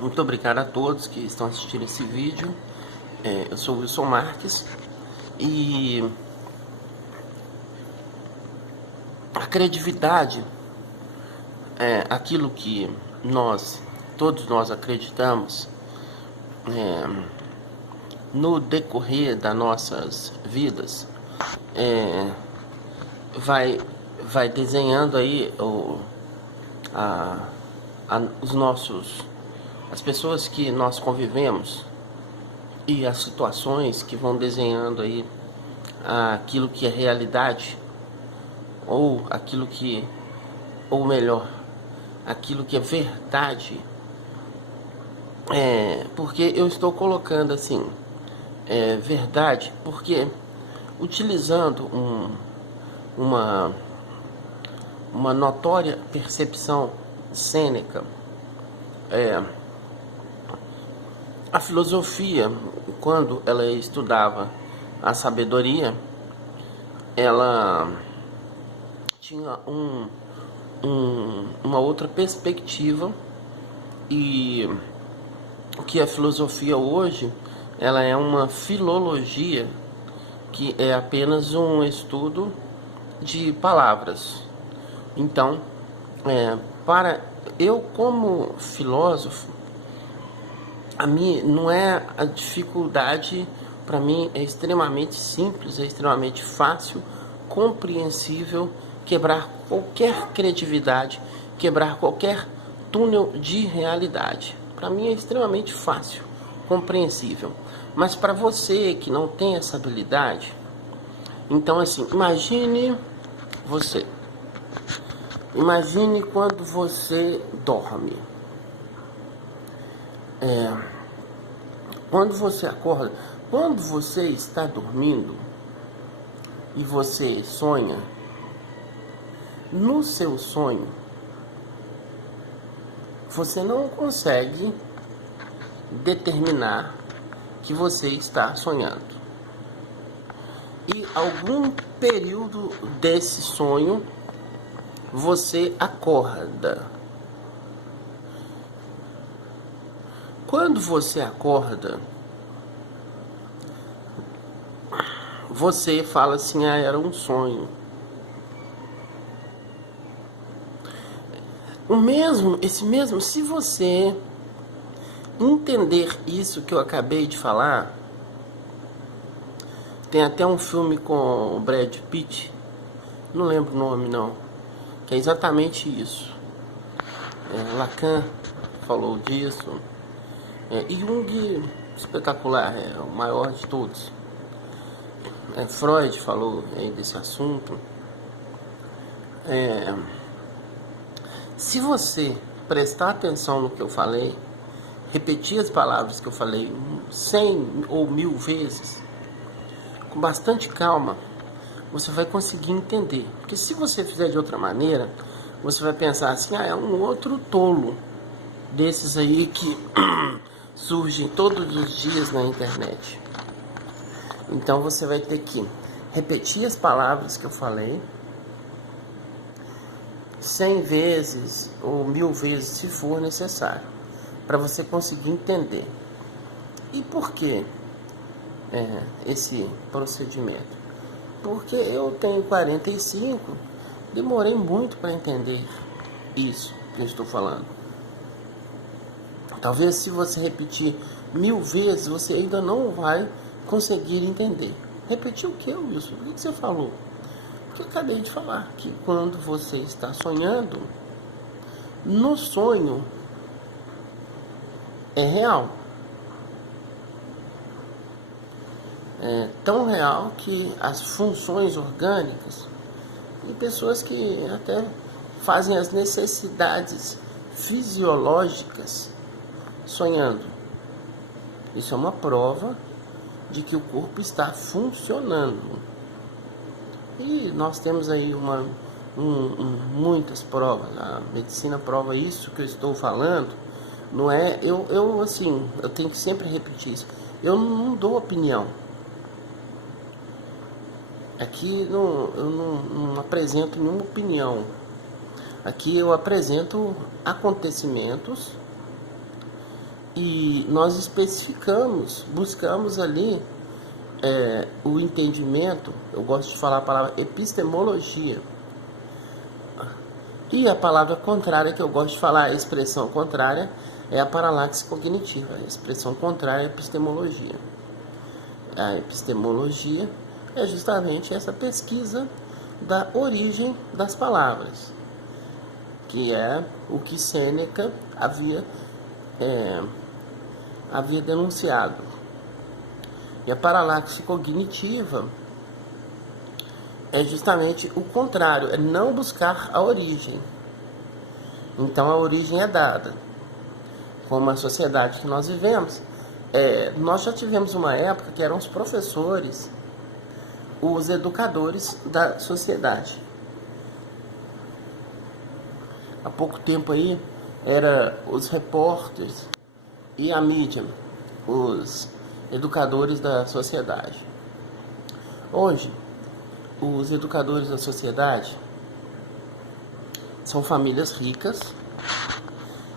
Muito obrigado a todos que estão assistindo esse vídeo. Eu sou o Wilson Marques e a criatividade é aquilo que todos nós acreditamos no decorrer das nossas vidas, vai desenhando aí as pessoas que nós convivemos e as situações que vão desenhando aí aquilo que é realidade, ou melhor, aquilo que é verdade. Porque eu estou colocando assim, verdade, porque utilizando uma notória percepção cênica, a filosofia, quando ela estudava a sabedoria, ela tinha uma outra perspectiva, e o que a filosofia hoje, ela é uma filologia, que é apenas um estudo de palavras. Então, para eu como filósofo, a mim não é a dificuldade, para mim é extremamente simples, é extremamente fácil, compreensível, quebrar qualquer criatividade, quebrar qualquer túnel de realidade. Para mim é extremamente fácil, compreensível. Mas para você que não tem essa habilidade, então assim, imagine quando você dorme. Quando você acorda, quando você está dormindo e você sonha, no seu sonho você não consegue determinar que você está sonhando. E algum período desse sonho você acorda. Quando você acorda, você fala assim: era um sonho. Se você entender isso que eu acabei de falar, tem até um filme com o Brad Pitt, não lembro o nome não, que é exatamente isso. Lacan falou disso. Jung, espetacular, é o maior de todos. Freud falou desse assunto. Se você prestar atenção no que eu falei, repetir as palavras que eu falei 100 ou 1000 vezes, com bastante calma, você vai conseguir entender. Porque se você fizer de outra maneira, você vai pensar assim: é um outro tolo desses aí que surgem todos os dias na internet. Então você vai ter que repetir as palavras que eu falei 100 vezes ou 1000 vezes, se for necessário, para você conseguir entender. E por que esse procedimento? Porque eu tenho 45, demorei muito para entender isso que eu estou falando. Talvez se você repetir 1000 vezes, você ainda não vai conseguir entender. Repetir o que, Wilson? O que você falou? Porque eu acabei de falar que quando você está sonhando, no sonho é real. É tão real que as funções orgânicas, e pessoas que até fazem as necessidades fisiológicas sonhando. Isso é uma prova de que o corpo está funcionando. E nós temos aí muitas provas. A medicina prova isso que eu estou falando. Não é, eu tenho que sempre repetir isso. Eu não dou opinião. Aqui eu não apresento nenhuma opinião. Aqui eu apresento acontecimentos E nós especificamos, buscamos ali o entendimento. Eu gosto de falar a palavra epistemologia. E a palavra contrária que eu gosto de falar, a expressão contrária, é a paralaxe cognitiva. A expressão contrária é a epistemologia. A epistemologia é justamente essa pesquisa da origem das palavras, que é o que Sêneca havia denunciado. E a paralaxe cognitiva é justamente o contrário, é não buscar a origem. Então a origem é dada. Como a sociedade que nós vivemos, nós já tivemos uma época que eram os professores, os educadores da sociedade. Há pouco tempo aí, era os repórteres e a mídia, os educadores da sociedade. Hoje, os educadores da sociedade são famílias ricas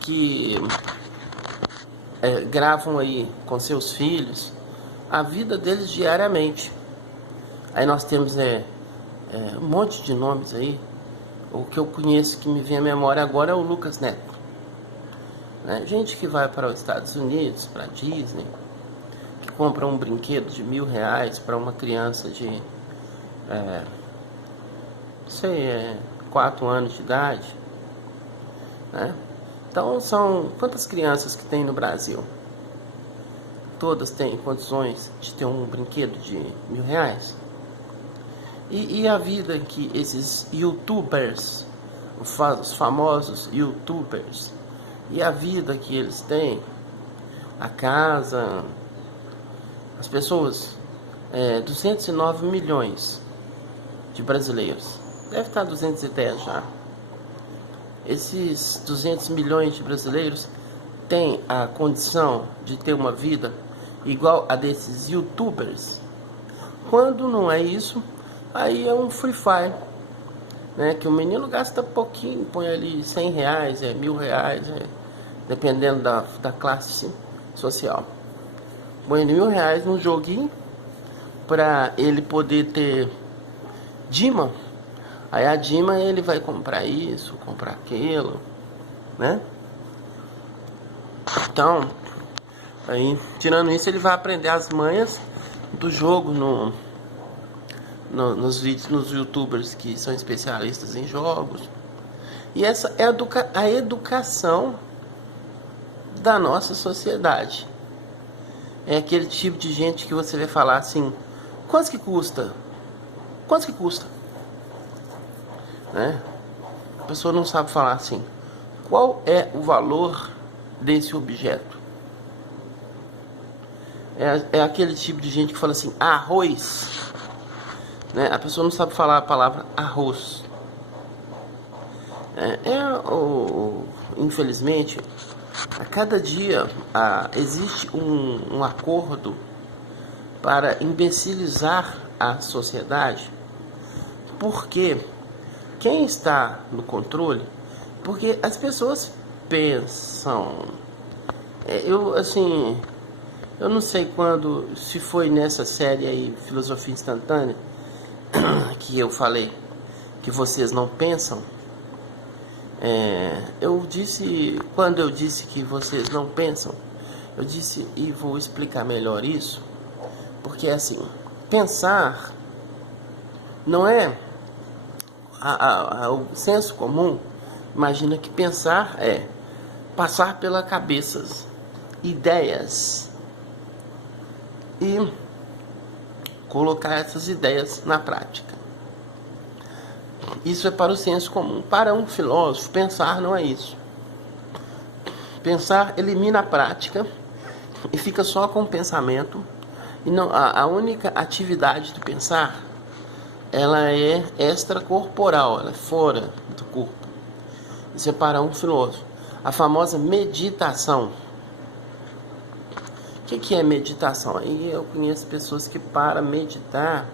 que gravam aí com seus filhos a vida deles diariamente. Aí nós temos um monte de nomes aí. O que eu conheço, que me vem à memória agora, é o Lucas Neto. Gente que vai para os Estados Unidos, para a Disney, que compra um brinquedo de R$1.000 para uma criança de 4 anos de idade, né? Então são quantas crianças que tem no Brasil? Todas têm condições de ter um brinquedo de R$1.000? E a vida que esses youtubers, os famosos youtubers, e a vida que eles têm, a casa, as pessoas, 209 milhões de brasileiros, deve estar 210 já. Esses 200 milhões de brasileiros têm a condição de ter uma vida igual a desses youtubers? Quando não é isso, aí é um Free Fire, né? Que o menino gasta pouquinho, põe ali R$100, R$1.000, dependendo da classe social. Põe R$1.000 num joguinho para ele poder ter Dima. Aí a Dima ele vai comprar isso, comprar aquilo, né? Então, aí, tirando isso, ele vai aprender as manhas do jogo nos vídeos, nos youtubers que são especialistas em jogos. E essa é a educação da nossa sociedade. É aquele tipo de gente que você vai falar assim: quanto que custa? Quanto que custa? Né? A pessoa não sabe falar assim: qual é o valor desse objeto? É aquele tipo de gente que fala assim: arroz. Né? A pessoa não sabe falar a palavra arroz. Infelizmente, a cada dia existe um acordo para imbecilizar a sociedade. Porque quem está no controle? Porque as pessoas pensam. Eu não sei se foi nessa série aí, Filosofia Instantânea, que eu falei que vocês não pensam. Quando eu disse que vocês não pensam, eu disse, e vou explicar melhor isso, porque assim, pensar não é o senso comum. Imagina que pensar é passar pela cabeça ideias e colocar essas ideias na prática. Isso é para o senso comum. Para um filósofo, pensar não é isso. Pensar elimina a prática e fica só com o pensamento. E não, a única atividade do pensar, ela é extracorporal, ela é fora do corpo. Isso é para um filósofo. A famosa meditação. O que é meditação? Aí eu conheço pessoas que, para meditar,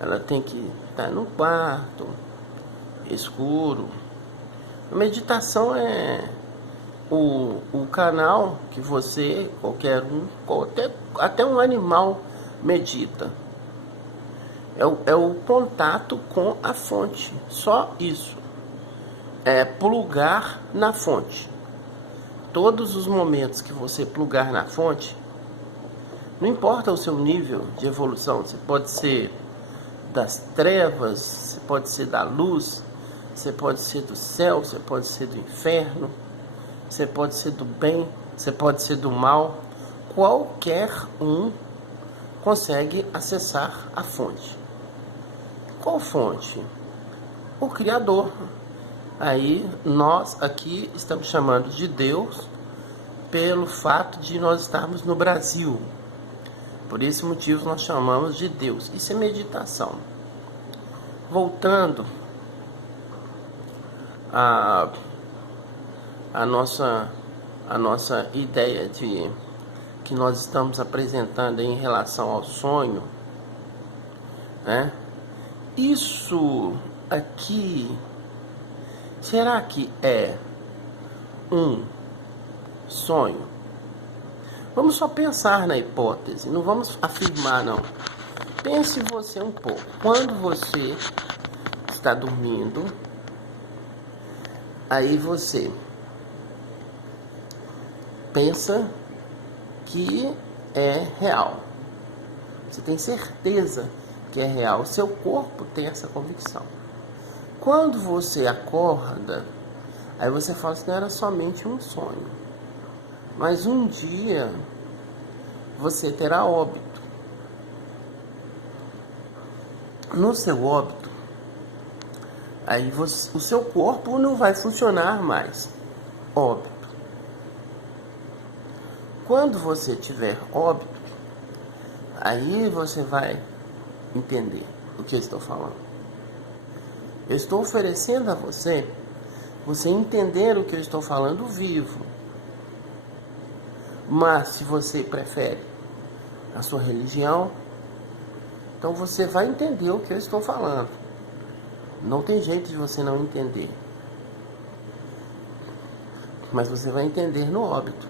ela tem que estar no quarto, escuro. A meditação é o canal que você, qualquer um, até um animal medita. É o contato com a fonte, só isso. É plugar na fonte. Todos os momentos que você plugar na fonte, não importa o seu nível de evolução, você pode ser das trevas, você pode ser da luz, você pode ser do céu, você pode ser do inferno, você pode ser do bem, você pode ser do mal. Qualquer um consegue acessar a fonte. Qual fonte? O Criador. Aí nós aqui estamos chamando de Deus pelo fato de nós estarmos no Brasil. Por esse motivo nós chamamos de Deus. Isso é meditação. Voltando a nossa ideia de que nós estamos apresentando em relação ao sonho, né? Isso aqui, será que é um sonho? Vamos só pensar na hipótese, não vamos afirmar não. Pense você um pouco. Quando você está dormindo, aí você pensa que é real. Você tem certeza que é real. O seu corpo tem essa convicção. Quando você acorda, aí você fala assim, não era somente um sonho. Mas um dia você terá óbito. No seu óbito, aí o seu corpo não vai funcionar mais. Óbito. Quando você tiver óbito, aí você vai entender o que eu estou falando. Eu estou oferecendo a você entender o que eu estou falando vivo. Mas se você prefere a sua religião, então você vai entender o que eu estou falando. Não tem jeito de você não entender. Mas você vai entender no óbito.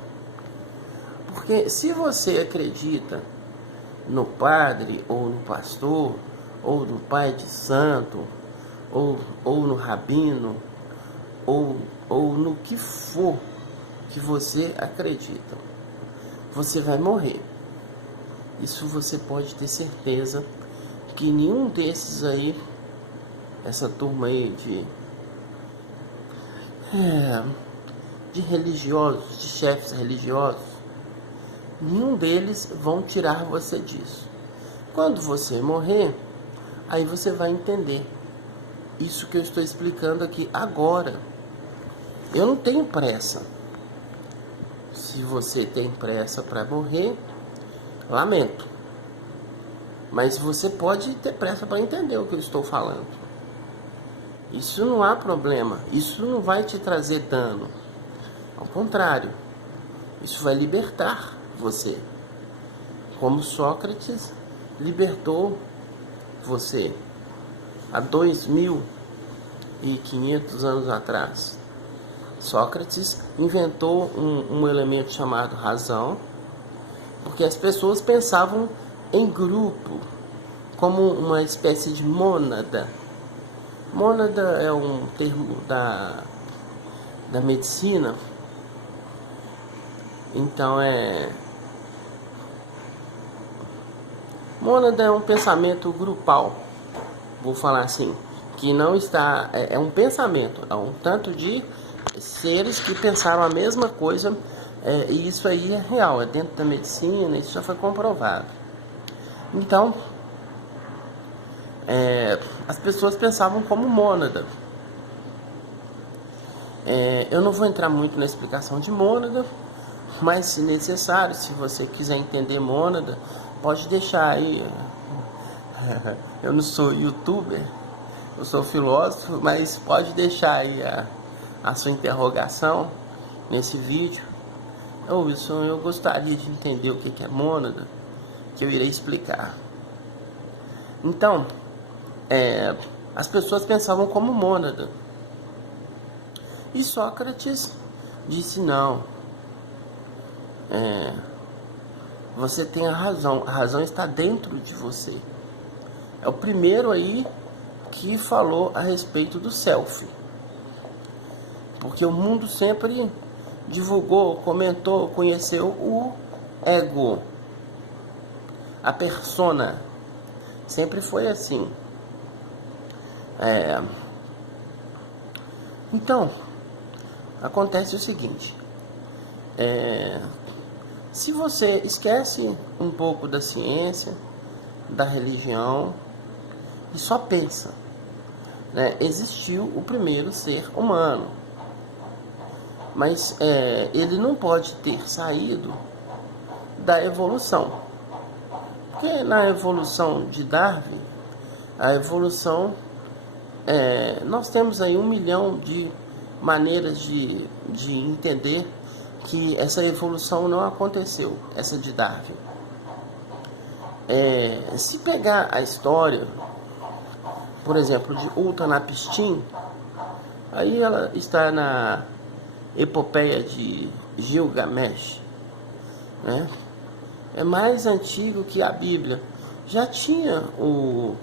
Porque se você acredita no padre, ou no pastor, ou no pai de santo, ou no rabino, ou no que for que você acredita, você vai morrer. Isso você pode ter certeza que nenhum desses aí, essa turma aí de religiosos, de chefes religiosos, nenhum deles vão tirar você disso. Quando você morrer, aí você vai entender isso que eu estou explicando aqui agora. Eu não tenho pressa. Se você tem pressa para morrer, lamento. Mas você pode ter pressa para entender o que eu estou falando. Isso não há problema. Isso não vai te trazer dano. Ao contrário, isso vai libertar você. Como Sócrates libertou você há 2.500 anos atrás. Sócrates inventou um elemento chamado razão, porque as pessoas pensavam em grupo, como uma espécie de mônada. Mônada é um termo da medicina. Então mônada é um pensamento grupal, vou falar assim, que não está, é um pensamento, é um tanto de seres que pensaram a mesma coisa, e isso aí é real, é dentro da medicina, isso já foi comprovado. Então, as pessoas pensavam como mônada. Eu não vou entrar muito na explicação de mônada, mas se necessário, se você quiser entender mônada, pode deixar aí. Eu não sou youtuber, eu sou filósofo, mas pode deixar aí a sua interrogação nesse vídeo. Wilson, eu gostaria de entender o que é mônada, que eu irei explicar. Então, as pessoas pensavam como mônada. E Sócrates disse não, você tem a razão está dentro de você. É o primeiro aí que falou a respeito do self, porque o mundo sempre divulgou, comentou, conheceu o ego, a persona, sempre foi assim. Então, acontece o seguinte, se você esquece um pouco da ciência, da religião, e só pensa, né, existiu o primeiro ser humano, mas ele não pode ter saído da evolução, porque na evolução de Darwin, a evolução, nós temos aí 1 milhão de maneiras de entender que essa evolução não aconteceu, essa de Darwin. Se pegar a história, por exemplo, de Utnapishtim, aí ela está na epopeia de Gilgamesh, né? É mais antigo que a Bíblia. Já tinha o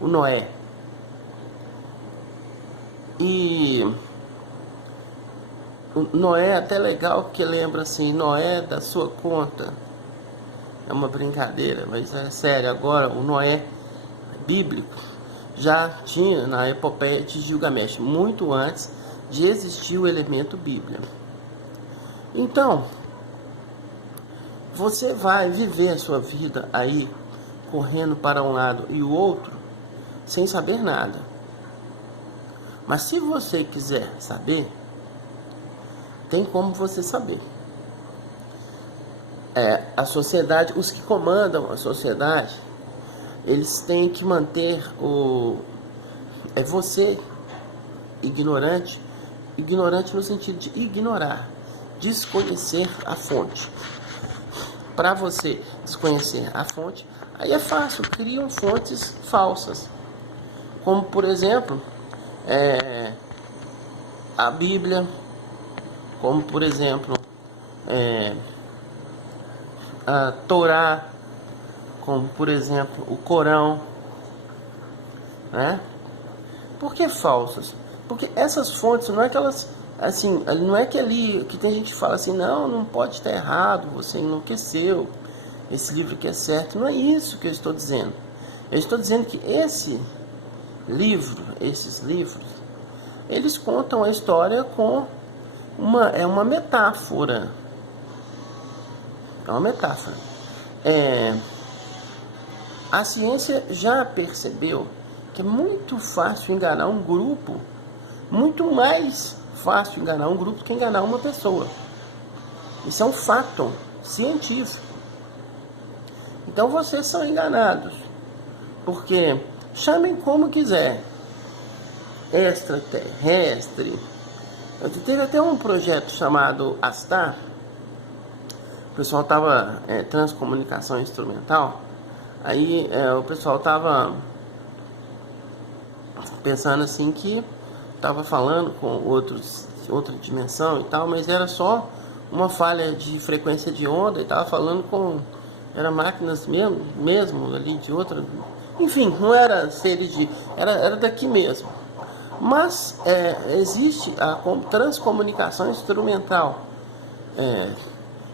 Noé. E o Noé é até legal, que lembra assim, Noé da sua conta. É uma brincadeira, mas é sério. Agora o Noé bíblico já tinha na epopeia de Gilgamesh, muito antes de existir o elemento Bíblia. Então, você vai viver a sua vida aí, correndo para um lado e o outro, sem saber nada. Mas se você quiser saber, tem como você saber. A sociedade, os que comandam a sociedade, eles têm que manter você ignorante no sentido de ignorar, desconhecer a fonte. Para você desconhecer a fonte, aí é fácil, criam fontes falsas, como por exemplo a Bíblia, como por exemplo a Torá, como por exemplo o Corão, né? Por que falsas? Porque essas fontes não é que elas, assim, não é que ali, que tem gente que fala assim, não pode estar errado, você enlouqueceu, esse livro aqui é certo. Não é isso que eu estou dizendo. Eu estou dizendo que esses livros, eles contam a história com uma metáfora. É uma metáfora. A ciência já percebeu que é muito fácil enganar um grupo, muito mais fácil enganar um grupo do que enganar uma pessoa. Isso é um fato científico. Então vocês são enganados, porque chamem como quiser, extraterrestre. Teve até um projeto chamado ASTAR, o pessoal estava transcomunicação instrumental, aí o pessoal estava pensando assim que estava falando com outra dimensão e tal, mas era só uma falha de frequência de onda, e estava falando com máquinas mesmo ali de outra, enfim, não era seres era daqui mesmo. Mas existe a transcomunicação instrumental.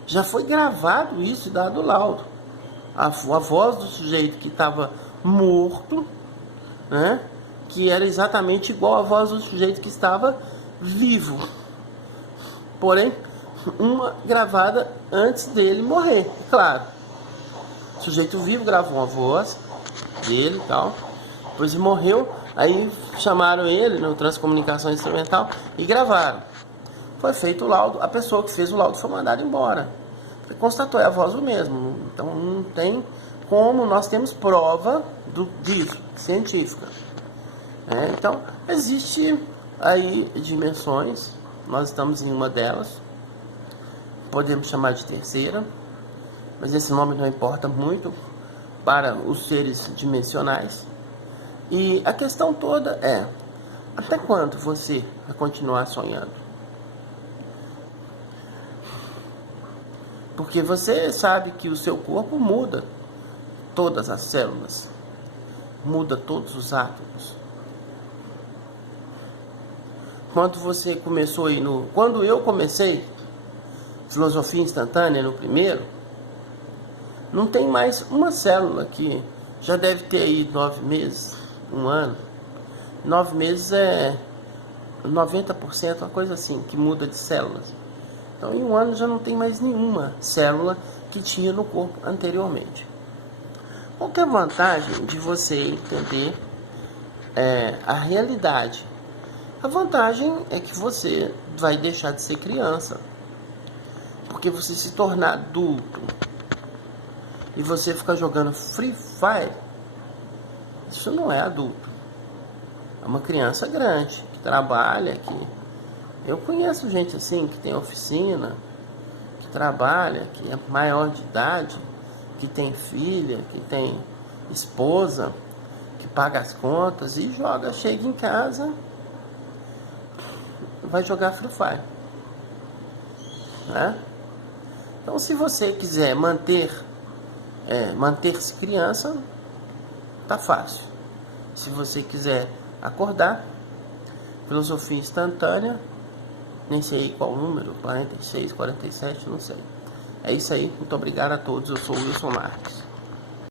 Já foi gravado isso e dado laudo. A voz do sujeito que estava morto, né, que era exatamente igual à voz do sujeito que estava vivo. Porém, uma gravada antes dele morrer, claro. O sujeito vivo gravou uma voz dele e tal, depois ele morreu, aí chamaram ele no transcomunicação instrumental e gravaram. Foi feito o laudo, a pessoa que fez o laudo foi mandada embora. Constatou, é a voz do mesmo. Então não tem como, nós temos prova disso, científica. Então existe aí dimensões, nós estamos em uma delas, podemos chamar de terceira, mas esse nome não importa muito para os seres dimensionais. E a questão toda Até quando você vai continuar sonhando? Porque você sabe que o seu corpo muda todas as células, muda todos os átomos. Quando eu comecei filosofia instantânea no primeiro, não tem mais uma célula que já deve ter aí 9 meses, um ano. 9 meses é 90%, uma coisa assim, que muda de células. Então, em um ano já não tem mais nenhuma célula que tinha no corpo anteriormente. Qual que é a vantagem de você entender a realidade? A vantagem é que você vai deixar de ser criança, porque você se tornar adulto e você ficar jogando Free Fire, isso não é adulto. É uma criança grande, que trabalha, que... Eu conheço gente assim, que tem oficina, que trabalha, que é maior de idade, que tem filha, que tem esposa, que paga as contas e joga, chega em casa, vai jogar Free Fire, né? Então, se você quiser manter-se criança, tá fácil. Se você quiser acordar, filosofia instantânea, nem sei qual número, 46, 47, não sei. É isso aí, muito obrigado a todos, eu sou o Wilson Marques.